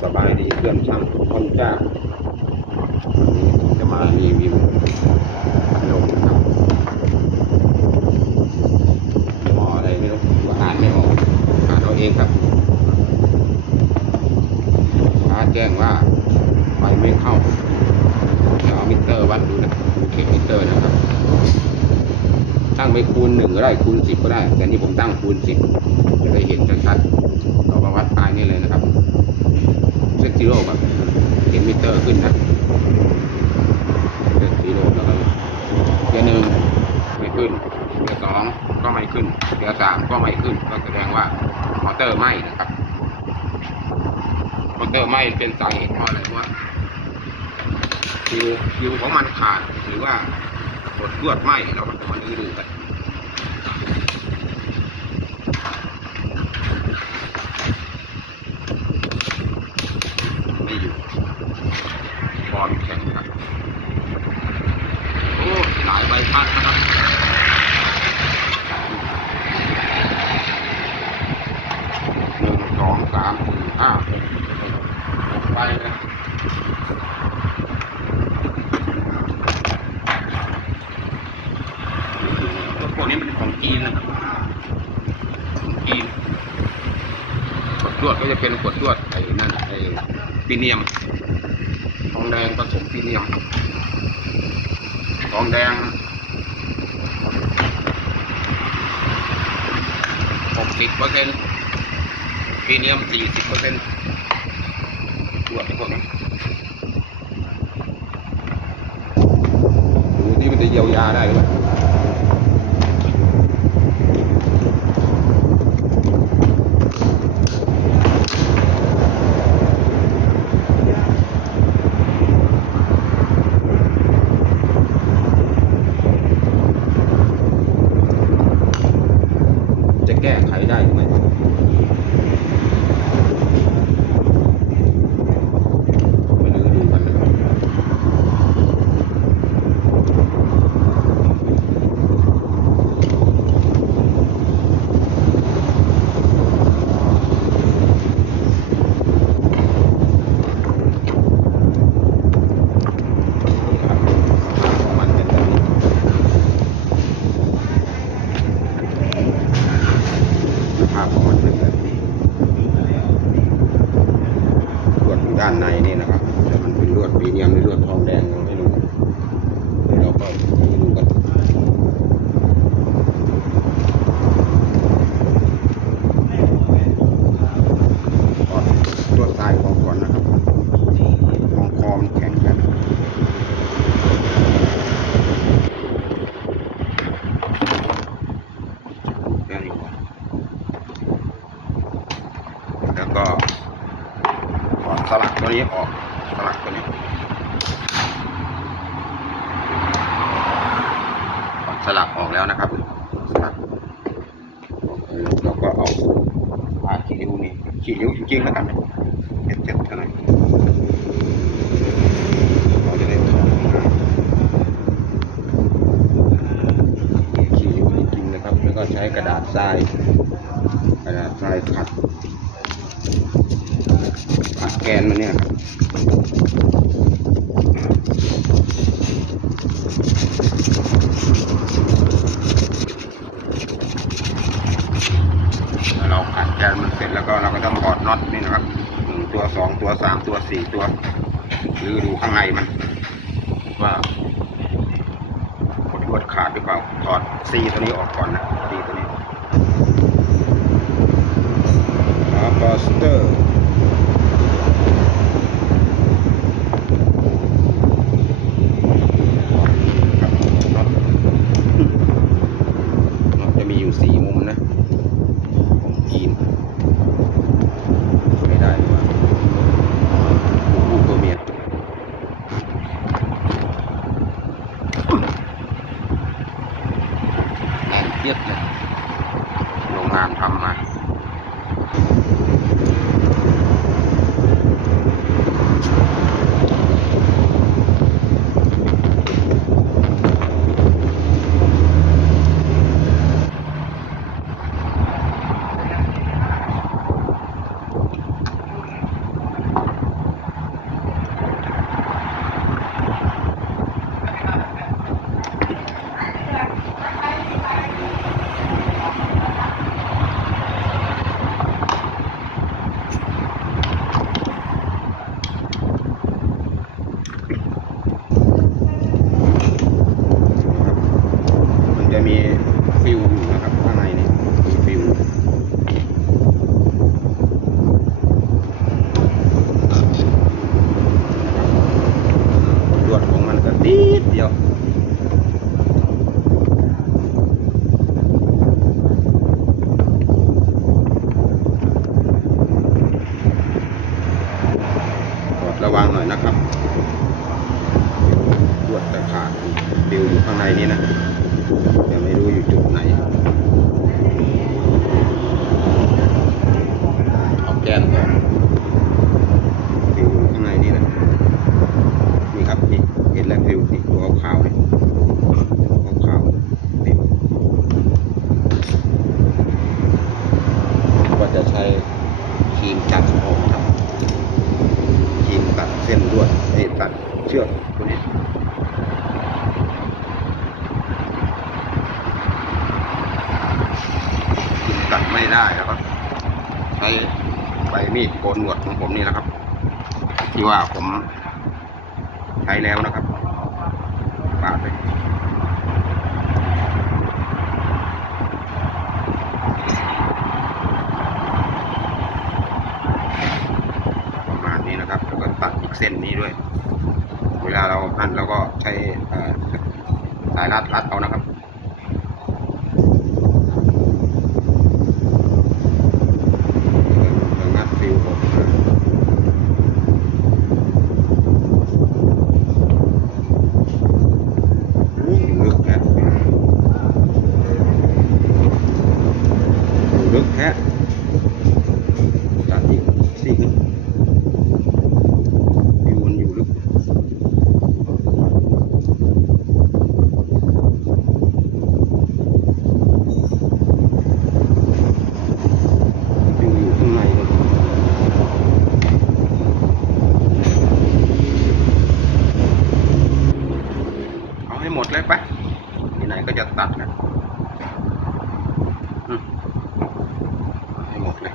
สบายดีเพื่อนช่างทุกคนจ้าวันจะมารีวิวพัดลมนะครับหม้ออะไรไม่รู้อ่านไม่ออกอ่านเอาเองครับฟ้าแจ้งว่าไฟไม่เข้าเดี๋ยวเอามิเตอร์วัดดูนะดูเข็มมิเตอร์นะครับตั้งไปคูณหนึ่งก็ได้คูณสิบก็ได้ แต่นี่ผมตั้งคูณสิบจะได้เห็นชัดๆเรามาวัดปลายนี่เลยนะครับ เซตซีโร่ครับเห็นมิเตอร์ขึ้นนะเซตซีโร่แล้วก็เกียร์หนึ่งไม่ขึ้นเกียร์สองก็ไม่ขึ้นเกียร์สามก็ไม่ขึ้น ก็แสดงว่ามอเตอร์ไหม้นะครับมอเตอร์ไหม้เป็นสาเหตุเพราะอะไรเพราะว่าคิวคิวของมันขาดหรือว่ากดลวดไหม้เราก็จะมาดูกัน ไม่อยู่บอลแข็งครับ โอ้หลายใบพัดนะครับหนึ่งสองสามสี่ห้าหกหกใบนะตั วกนี้มันเป็นของจีนนะของจีนขวดลวดก็จะเป็นขวดลวดไอ้นั่นไอ้ปีเนียม ทองแดงผสมปีเนียม ทองแดงหกสิบเปอร์เซ็นต์ปีเนียมสี่สิบเปอร์เซ็นต์ลวดไอ้พวกนี้ดูที่มันจะเยียวยาได้หรือเปล่า จะแก้ไขได้หรือไม่ไม่รู้ดูกันนะครับของมันเป็นแบบนี้ สภาพของมันเป็นแบบนี้ลวดอยู่ด้านในนี่นะครับ แต่มันเป็นลวดพรีเมียม หรือลวดทองแดงเราไม่รู้เดี๋ยวเราก็ไม่รู้กันก็ตัวทรายออกก่อนนะครับของคอมนแข็งกันแค่นี้ก่อน แล้วก็ถอดสลักตัวนี้ออกสลักตัวนี้ถอดสลักออกแล้วนะครับสลักเราก็เอาผ้าขี้ริ้วนี่ขี้ริ้วจริงๆแล้วกันเจ็ดเจ็ดเท่านั้นเราจะได้ถอดออกมาขี้ริ้วจริงๆนะครับ แล้วก็ใช้กระดาษ ทรายกระดาษทรายขัดขัดแกนมันเนี่ยเราขัดแกนมันเสร็จแล้วก็เราก็ต้องถอดน็อตนี่นะครับหนึ่งตัวสองตัวสามตัวสี่ตัวหรือดูข้างในมัน ว่าขดลวดขาดหรือเปล่าถอดซีตัวนี้ออก ไม่ได้แล้วก็ใช้ใบมีดโกนหนวดของผมนี่แหละครับ ที่ว่าผมใช้แล้วนะครับปาดไประมาณนี้นะครับ แล้วก็ตัดอีกเส้นนี้ด้วย เวลาเราพันเราก็ใช้เอ่อสายรัดรัดเอานะครับแล้วงัดฟิวออกมา อู้ลึกแท้ลึกแท้ตัดอีกซีกหนึงฟิวมันอยู่ลึกฟิวอยู่ข้างในเลยเอาให้หมดเลยไปที่ไหนก็จะตัดนะอืมเอาให้หมดเลย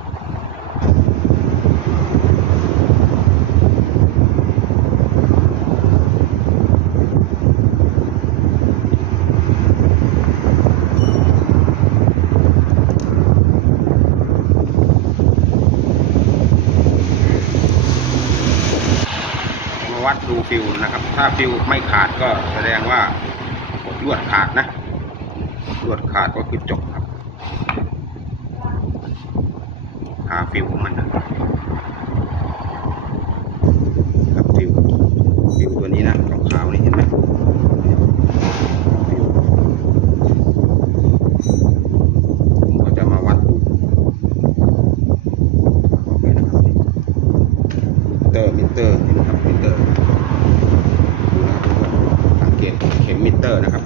มาวัดดู ฟิวนะครับ ถ้าฟิวไม่ขาดก็แสดงว่าลวดขาดนะลวดขาดก็คือจบครับหาฟิวของมันนะครับครับฟิวฟิวตัวนี้นะขาวๆนี่เห็นไหมฟิวผมก็จะมาวัดดูโอเคนะครับนี่ มิเตอร์นี่นะครับมิเตอร์ดูนะครับสังเกตเข็มมิเตอร์นะครับ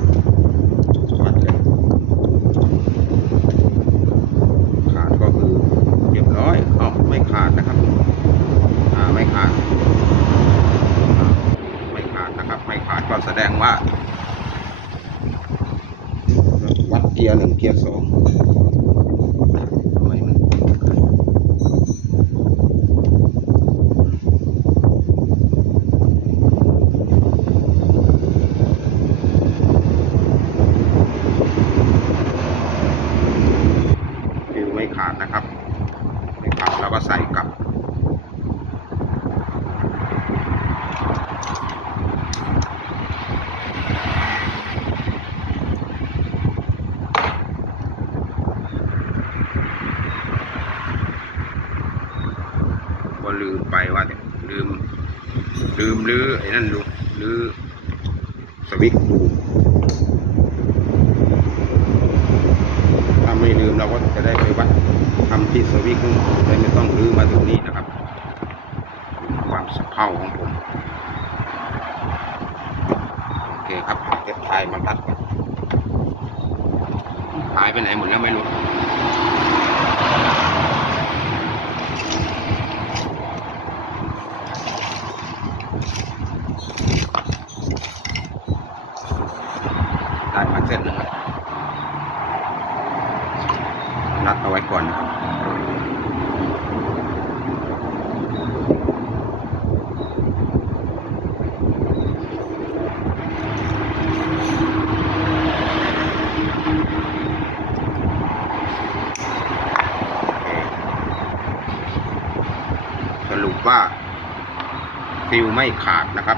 ไม่ขาดนะครับ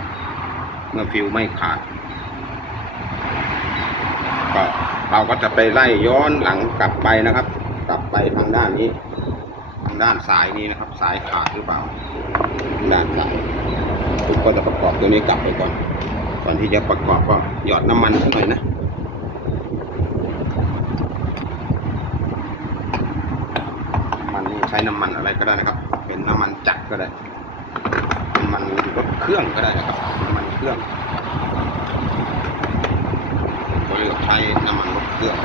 เมื่อฟิลไม่ขาดก็เราก็จะไปไล่ย้อนหลังกลับไปนะครับ กลับไปทางด้านนี้ ทางด้านซ้ายนี้นะครับซ้ายขาดหรือเปล่า ด้านซ้ายผมก็จะประกอบตัวนี้กลับไปก่อน ก่อนที่จะประกอบก็หยอดน้ำมันสักหน่อยนะมันนี่ใช้น้ำมันอะไรก็ได้นะครับ เป็นน้ำมันจักรก็ได้ น้ำมันรถเครื่องก็ได้นะครับน้ำมันเครื่องเราเลือกใช้น้ำมันรถเครื่อง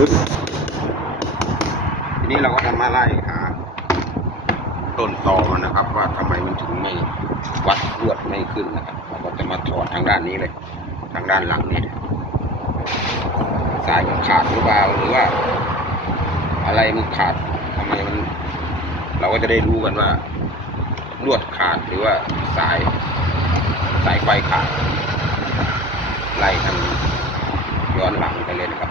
ลึกทีนี้เราก็จะมาไล่หาต้นตอมันนะครับ ว่าทำไมมันถึงไม่วัดลวดไม่ขึ้นนะครับเราก็จะมาถอดทางด้านนี้เลย ทางด้านหลังนี้สายมันขาดหรือเปล่าหรือว่า อะไรมันขาดทำไมมัน เราก็จะได้รู้กันว่าลวดขาดหรือว่าสาย สายไฟขาด ไล่ทางย้อนหลังไปเลยนะครับ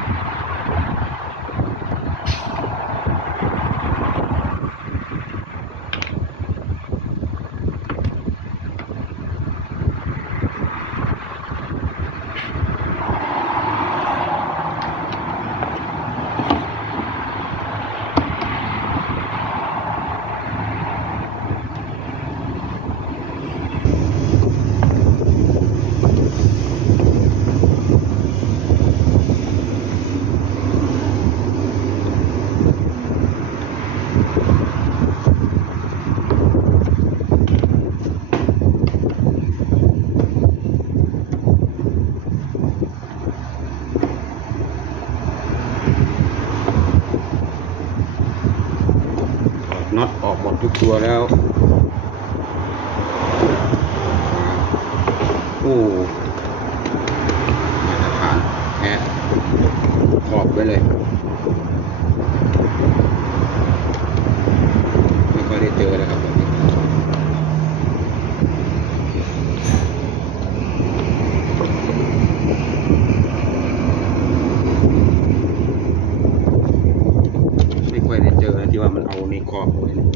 ตัวแล้ว โอ้มาตรฐานแฮะขอบไว้เลย ไม่ค่อยได้เจอนะครับแบบนี้ ขอบเลยนะ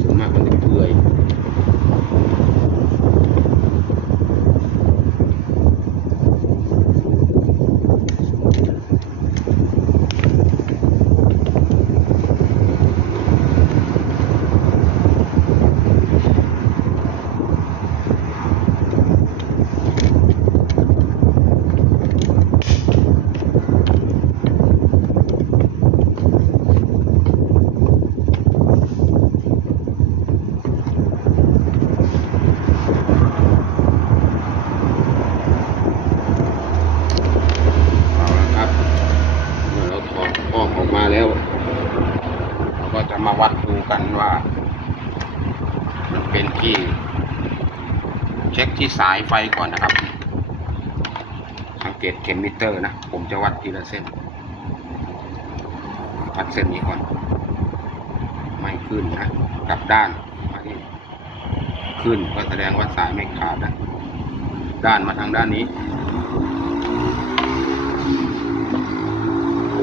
ส่วนมากมันจะเปื่อยเอาละครับ เมื่อเราถอดข้อออกมาแล้ว เราก็จะมาวัดดูกันว่า มันเป็นที่ เช็คที่ สายไฟก่อนนะครับ สังเกตเข็มมิเตอร์นะ ผมจะวัดทีละเส้น วัดเส้นนี้ก่อน ไม่ขึ้นนะ กลับด้านมานี่ขึ้นก็แสดงว่าสายไม่ขาดนะ ด้านมาทางด้านนี้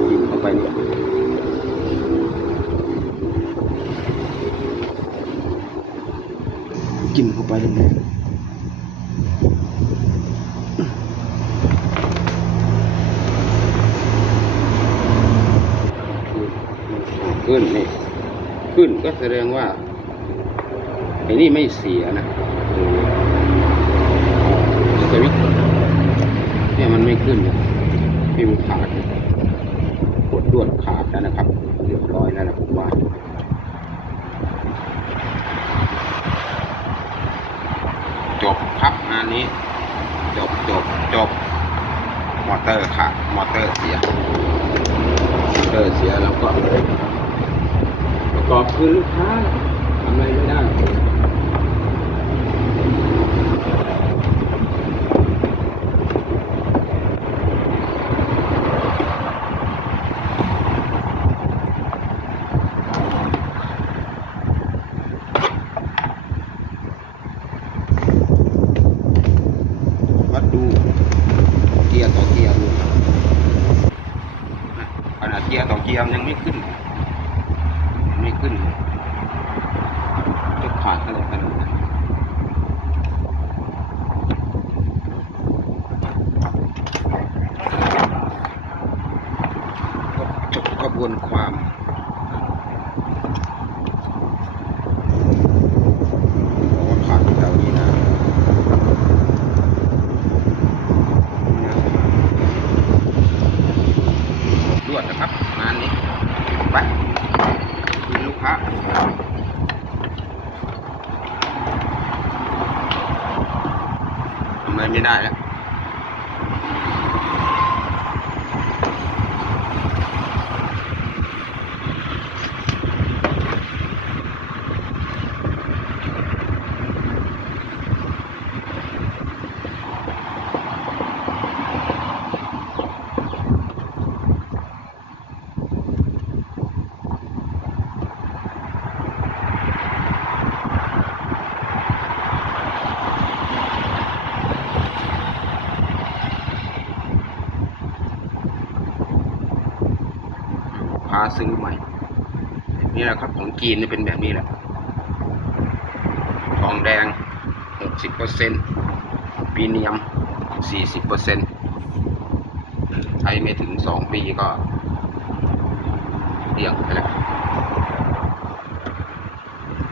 ยิงเข้าไปนี่กินเข้าไปเลย ขึ้นนี่ ขึ้นก็แสดงว่าไอ้นี่ไม่เสียนะสวิตช์เนี่ยมันไม่ขึ้นนี่ยฟิมขาดกดดวดขาดแล้วนะครับ เรียบร้อยแล้วนะผมว่า จบครับงานนี้ จบจบจบ มอเตอร์ขาดมอเตอร์เสีย มอเตอร์เสียแล้วก็ คืนลูกค้าทำอะไรไม่ได้วัดดูเกียร์ต่อเกียร์ขนาดเกียร์ต่อเกียร์ยังไม่ขึ้น ขึ้นเลยจะขาดอะไรขนาดนั้นก็จบกระบวนความบอกว่าขาดแถวนี้นะ ด่วนนะครับงานนี้ไปคุยลูกค้าทำอะไรไม่ได้แล้วพา ซื้อใหม่นี่แหละครับของจีนเนี่ยเป็นแบบนี้แหละ ทองแดง 60%ปีเนียม 40%ใช้ไม่ถึง 2 ปีก็เลี่ยงไปแล้ว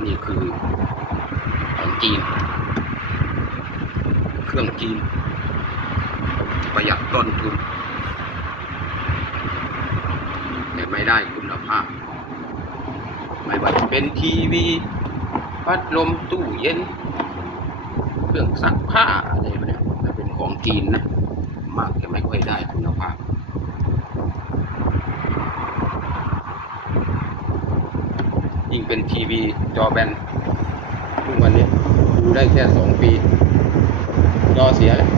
นี่คือของจีน เครื่องจีน ประหยัดต้นทุน แต่ ไม่ได้คุณภาพ ไม่ว่าจะเป็นทีวีพัดลมตู้เย็น เครื่องซักผ้าอะไรแบบนี้ยถ้าเป็นของจีนนะ มากจะไม่ค่อยได้คุณภาพยิ่งเป็นทีวีจอแบนทุกวันนี้ดูได้แค่สองปี จอเสียแล้ว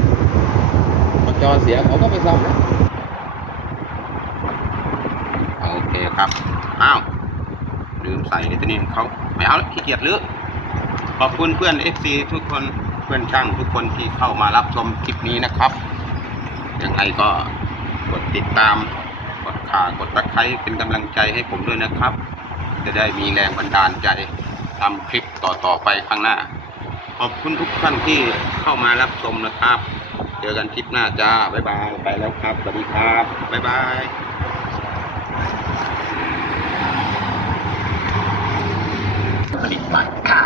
พอจอเสียเขาก็ไปซ่อมแล้ ครับอ้าวลืมใส่ไอ้ตัวนี้เขาไม่เอาวขี้เกียจลือขอบคุณเพื่อน FC ทุกคนเพื่อนช่างทุกคนที่เข้ามารับชมคลิปนี้นะครับยังไงก็กดติดตาม กดข่ากดตะไคร้เป็นกำลังใจให้ผมด้วยนะครับจะจะได้มีแรงบันดาลใจทำคลิปต่อๆไปข้างหน้า ขอบคุณทุกท่านที่เข้ามารับชมนะครับ เจอกันคลิปหน้าจ้า บ๊ายบาย ไปแล้วครับ สวัสดีครับ บ๊ายบาย ผลิต บัตรค่ะ